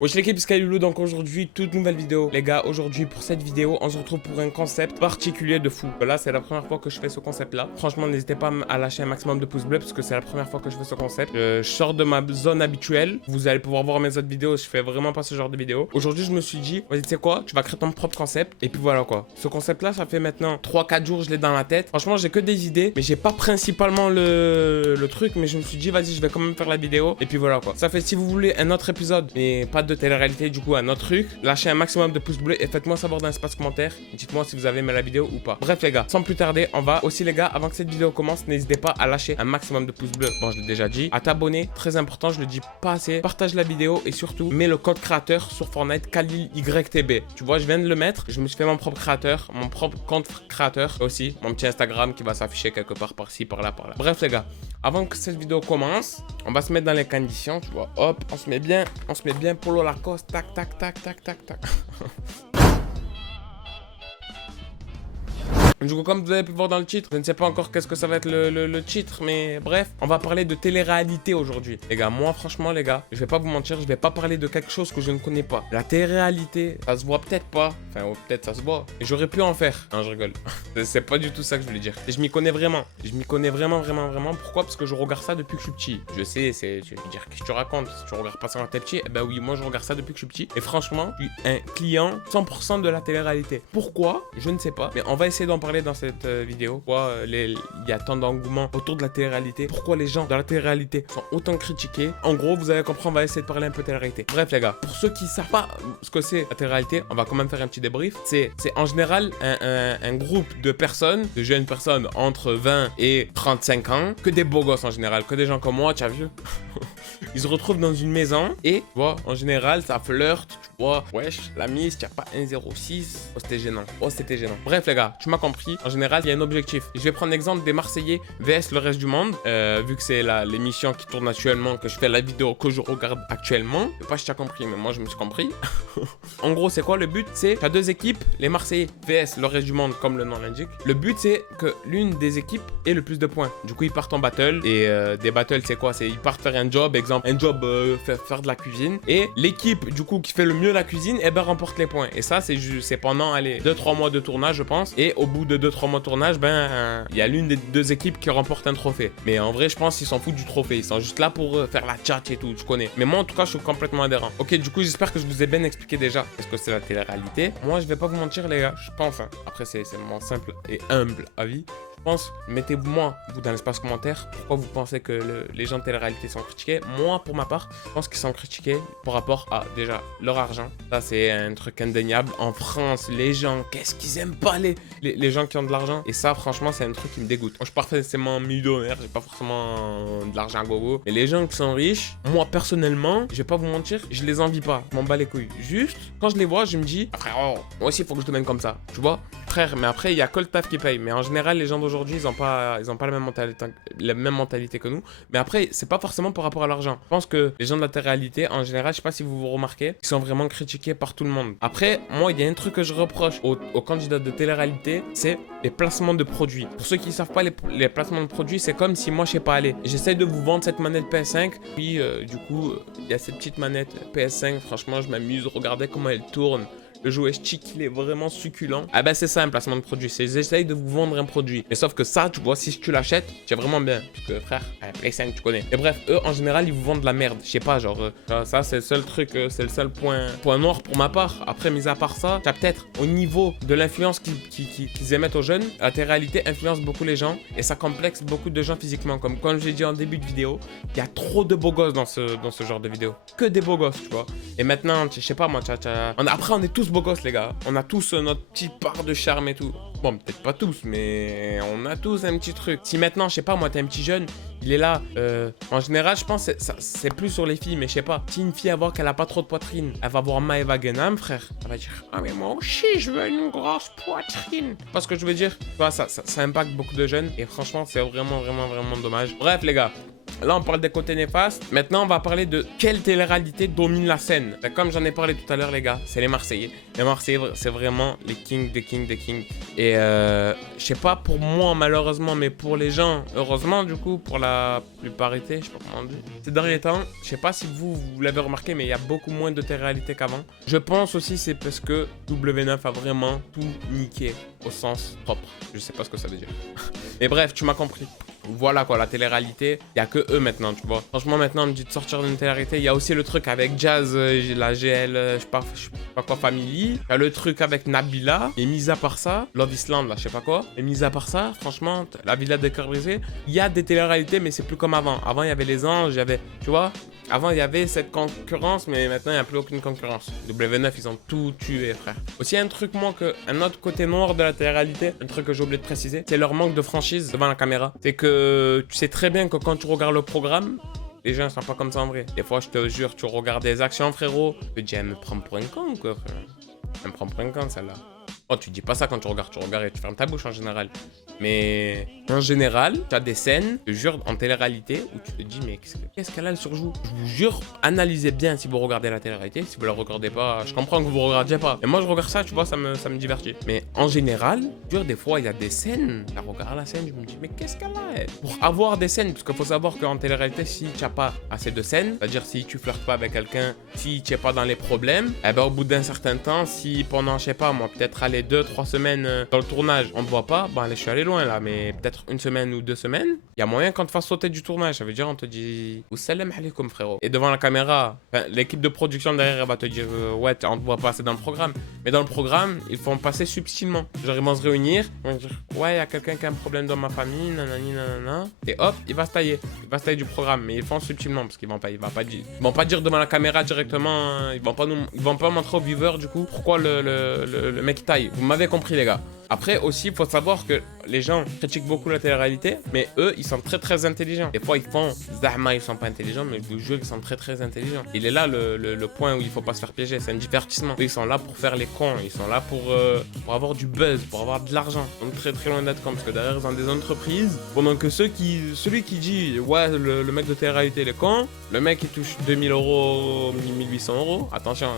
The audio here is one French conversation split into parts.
Wesh l'équipe Skyloulou, donc aujourd'hui, toute nouvelle vidéo. Les gars, aujourd'hui, pour cette vidéo, on se retrouve pour un concept particulier de fou. Là, c'est la première fois que je fais ce concept-là. Franchement, n'hésitez pas à lâcher un maximum de pouces bleus parce que c'est la première fois que je fais ce concept. Je sors de ma zone habituelle. Vous allez pouvoir voir mes autres vidéos, je fais vraiment pas ce genre de vidéo. Aujourd'hui, je me suis dit, vas-y, tu sais quoi, tu vas créer ton propre concept. Et puis voilà quoi. Ce concept-là, ça fait maintenant 3-4 jours, je l'ai dans la tête. Franchement, j'ai que des idées, mais j'ai pas principalement le truc. Mais je me suis dit, vas-y, je vais quand même faire la vidéo. Et puis voilà quoi. Ça fait, si vous voulez un autre épisode, mais pas de télé-réalité, du coup, un autre truc, lâchez un maximum de pouces bleus et faites-moi savoir dans l'espace commentaire. Dites-moi si vous avez aimé la vidéo ou pas. Bref les gars, sans plus tarder, on va aussi les gars, avant que cette vidéo commence, n'hésitez pas à lâcher un maximum de pouces bleus. Bon, je l'ai déjà dit. À t'abonner, très important, je le dis pas assez. Partage la vidéo et surtout, mets le code créateur sur Fortnite KhalilYTB. Tu vois, je viens de le mettre. Je me suis fait mon propre créateur, mon propre compte créateur aussi. Mon petit Instagram qui va s'afficher quelque part par-ci, par-là, par-là. Bref les gars, avant que cette vidéo commence, on va se mettre dans les conditions, tu vois. Hop, on se met bien polo Lacoste, tac, tac, tac, tac, tac, tac. Du coup, comme vous avez pu voir dans le titre, je ne sais pas encore qu'est-ce que ça va être le titre, mais bref, on va parler de télé-réalité aujourd'hui. Les gars, moi, franchement, les gars, je vais pas vous mentir, je vais pas parler de quelque chose que je ne connais pas. La télé-réalité, ça se voit peut-être pas, enfin, peut-être ça se voit, et j'aurais pu en faire. Non, je rigole. C'est pas du tout ça que je voulais dire. Et je m'y connais vraiment. Je m'y connais vraiment. Pourquoi? Parce que je regarde ça depuis que je suis petit. Je sais, je veux dire, qu'est-ce que tu racontes? Si tu regardes pas ça quand t'es petit, eh ben oui, moi, je regarde ça depuis que je suis petit. Et franchement, je suis un client 100% de la télé-réalité. Pourquoi? Je ne sais pas, mais on va essayer d'en parler dans cette vidéo. Pourquoi il y a tant d'engouement autour de la télé-réalité? Pourquoi les gens de la télé-réalité sont autant critiqués? En gros, vous allez comprendre, on va essayer de parler un peu de télé-réalité. Bref les gars, pour ceux qui savent pas ce que c'est la télé-réalité, on va quand même faire un petit débrief. C'est en général un groupe de personnes, de jeunes personnes entre 20 et 35 ans, que des beaux gosses en général, que des gens comme moi, tu as vu? Ils se retrouvent dans une maison et, tu vois, en général, ça flirte, tu vois. Wesh, la mise, tu n'as pas 1,06. Oh, c'était gênant. Oh, c'était gênant. Bref, les gars, tu m'as compris. En général, il y a un objectif. Je vais prendre l'exemple des Marseillais vs le reste du monde. Vu que c'est l'émission qui tourne actuellement, que je fais la vidéo que je regarde actuellement. Je sais pas si tu as compris, mais moi, je me suis compris. En gros, c'est quoi le but? C'est, tu as deux équipes, les Marseillais vs le reste du monde, comme le nom l'indique. Le but, c'est que l'une des équipes ait le plus de points. Du coup, ils partent en battle. Et des battles, c'est quoi? C'est ils partent faire un job, exemple, un job faire de la cuisine. Et l'équipe, du coup, qui fait le mieux la cuisine, eh ben, remporte les points. Et ça, c'est pendant, allez, 2-3 mois de tournage, je pense. Et au bout de 2-3 mois de tournage, ben, il y a l'une des deux équipes qui remporte un trophée. Mais en vrai, je pense qu'ils s'en foutent du trophée. Ils sont juste là pour faire la tchatch et tout, tu connais. Mais moi, en tout cas, je suis complètement adhérent. Ok, du coup, j'espère que je vous ai bien expliqué déjà ce que c'est la télé-réalité. Moi, je vais pas vous mentir, les gars. Je pense, hein. Après, c'est mon simple et humble avis. Je pense, mettez-moi, vous, dans l'espace commentaire, pourquoi vous pensez que les gens de télé-réalité sont critiqués. Moi, pour ma part, je pense qu'ils sont critiqués par rapport à, déjà, leur argent. Ça, c'est un truc indéniable. En France, les gens, qu'est-ce qu'ils aiment pas les gens qui ont de l'argent. Et ça, franchement, c'est un truc qui me dégoûte. Moi, je suis pas forcément millionnaire, j'ai pas forcément de l'argent à gogo. Mais les gens qui sont riches, moi, personnellement, je vais pas vous mentir, je les envie pas. Je m'en bats les couilles. Juste, quand je les vois, je me dis, ah, frère, oh, moi aussi, il faut que je devienne comme ça. Tu vois? Frère, mais après, il y a que le taf qui paye. Mais en général, les gens d'aujourd'hui, ils ont pas la même mentalité que nous. Mais après, c'est pas forcément par rapport à l'argent. Je pense que les gens de la télé-réalité, en général, je sais pas si vous vous remarquez, ils sont vraiment critiqués par tout le monde. Après, moi, il y a un truc que je reproche aux candidats de télé-réalité, c'est les placements de produits. Pour ceux qui savent pas, les placements de produits, c'est comme si moi, je sais pas, allez, j'essaie de vous vendre cette manette PS5, puis du coup, il y a cette petite manette PS5, franchement, je m'amuse, regardez comment elle tourne. Le joystick, il est vraiment succulent. Ah ben c'est ça un placement de produit, c'est j'essaye de vous vendre un produit. Mais sauf que ça, tu vois, si tu l'achètes, tu es vraiment bien. Puisque frère, Play 5, tu connais. Et bref, eux, en général, ils vous vendent de la merde. Je sais pas, genre, ça c'est le seul truc, c'est le seul point noir pour ma part. Après, mis à part ça, tu as peut-être au niveau de l'influence qu'ils émettent aux jeunes, la télé-réalité influence beaucoup les gens. Et ça complexe beaucoup de gens physiquement. Comme j'ai dit en début de vidéo, il y a trop de beaux gosses dans ce genre de vidéo. Que des beaux gosses, tu vois. Et maintenant, je sais pas moi, après on est tous beaux gosses les gars, on a tous notre petite part de charme et tout. Bon, peut-être pas tous, mais on a tous un petit truc. Si maintenant, je sais pas moi, t'es un petit jeune, il est là, en général, je pense que c'est plus sur les filles, mais je sais pas. Si une fille, elle voit qu'elle a pas trop de poitrine, elle va voir Maëva Guénam, frère, elle va dire, ah mais moi aussi, je veux une grosse poitrine. Tu vois ce que je veux dire? Tu vois, ça impacte beaucoup de jeunes, et franchement, c'est vraiment dommage. Bref les gars, Là, on parle des côtés néfastes. Maintenant, on va parler de quelle télé-réalité domine la scène. Ben, comme j'en ai parlé tout à l'heure, les gars, c'est les Marseillais. Les Marseillais, c'est vraiment les kings des kings des kings. Et je sais pas pour moi, malheureusement, mais pour les gens, heureusement, du coup, pour la plupart-été, je sais pas comment on dit. Ces derniers temps, je sais pas si vous l'avez remarqué, mais il y a beaucoup moins de télé-réalité qu'avant. Je pense aussi c'est parce que W9 a vraiment tout niqué au sens propre. Je sais pas ce que ça veut dire. Mais bref, tu m'as compris. Voilà quoi, la télé-réalité, il n'y a que eux maintenant, tu vois. Franchement, maintenant, on me dit de sortir d'une télé-réalité. Il y a aussi le truc avec Jazz, la GL, je sais pas quoi, Family. Il y a le truc avec Nabila. Et mis à part ça, Love Island, là, je sais pas quoi. Et mis à part ça, franchement, la Villa des Cœurs Brisés, il y a des télé-réalités, mais c'est plus comme avant. Avant, il y avait les anges, il y avait, tu vois. Avant, il y avait cette concurrence, mais maintenant, il n'y a plus aucune concurrence. W9, ils ont tout tué, frère. Aussi, un truc, un autre côté noir de la télé-réalité, un truc que j'ai oublié de préciser, c'est leur manque de franchise devant la caméra. C'est que tu sais très bien que quand tu regardes le programme, les gens ne sont pas comme ça en vrai. Des fois, je te jure, tu regardes des actions, frérot, tu te dis, elle me prend pour un con, quoi, frère. Elle me prend pour un con, celle-là. Oh, tu dis pas ça quand tu regardes et tu fermes ta bouche en général. Mais en général, tu as des scènes, je te jure, en télé-réalité, où tu te dis, mais qu'est-ce qu'elle a, elle surjoue? Je vous jure, analysez bien si vous regardez la télé-réalité. Si vous la regardez pas, je comprends que vous regardiez pas. Et moi, je regarde ça, tu vois, ça me divertit. Mais en général, je veux dire, des fois, il y a des scènes. Je regarde la scène, je me dis, mais qu'est-ce qu'elle a, elle? Pour avoir des scènes, parce qu'il faut savoir qu'en télé-réalité, si tu n'as pas assez de scènes, c'est-à-dire si tu flirtes pas avec quelqu'un, si tu n'es pas dans les problèmes, eh ben, au bout d'un certain temps, si pendant, je sais pas, moi, peut-être aller 2-3 semaines dans le tournage, on ne te voit pas, ben, allez, je suis allé loin là, mais peut-être une semaine ou 2 semaines, il y a moyen qu'on te fasse sauter du tournage. Ça veut dire, on te dit, salam alaikum, frérot. Et devant la caméra, l'équipe de production derrière, elle va te dire, ouais, on te voit passer dans le programme. Mais dans le programme, ils font passer subtilement. Genre, ils vont se réunir, ils vont dire, ouais, il y a quelqu'un qui a un problème dans ma famille, nanani, nanana. Et hop, il va se tailler. Il va se tailler du programme, mais ils font subtilement parce qu'ils vont pas dire devant la caméra directement, ils vont pas montrer aux viewers du coup pourquoi le mec taille. Vous m'avez compris, les gars. Après aussi, il faut savoir que les gens critiquent beaucoup la télé-réalité, mais eux, ils sont très très intelligents. Des fois, ils font Zahma, ils sont pas intelligents, mais le jeu, ils sont très très intelligents. Il est là le point où il faut pas se faire piéger, c'est un divertissement. Eux, ils sont là pour faire les cons, ils sont là pour avoir du buzz, pour avoir de l'argent. Donc très très loin d'être con, parce que derrière, ils ont des entreprises. Pendant que celui qui dit, ouais, le mec de télé-réalité, il est con, le mec, il touche 2000 €, 1800 €. Attention,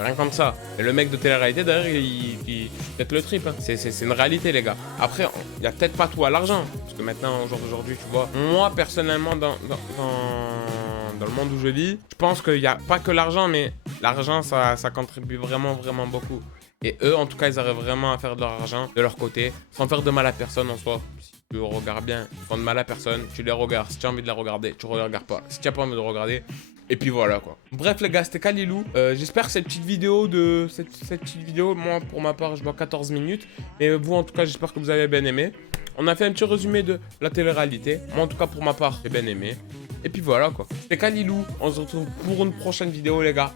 rien comme ça. Et le mec de télé-réalité, derrière, il peut-être le trip. Hein. C'est une réalité, les gars. Après, il n'y a peut-être pas tout à l'argent. Parce que maintenant, au jour d'aujourd'hui, tu vois, moi, personnellement, dans le monde où je vis, je pense qu'il n'y a pas que l'argent, mais l'argent, ça contribue vraiment, vraiment beaucoup. Et eux, en tout cas, ils arrivent vraiment à faire de l'argent de leur côté, sans faire de mal à personne en soi. Si tu regardes bien, ils font de mal à personne, tu les regardes. Si tu as envie de les regarder, tu ne regardes pas. Si tu n'as pas envie de regarder, et puis voilà quoi. Bref les gars, c'était Kalilou. J'espère que cette petite vidéo, moi pour ma part, je vois 14 minutes. Et vous en tout cas, j'espère que vous avez bien aimé. On a fait un petit résumé de la télé-réalité. Moi en tout cas, pour ma part, j'ai bien aimé. Et puis voilà quoi. C'était Kalilou. On se retrouve pour une prochaine vidéo les gars.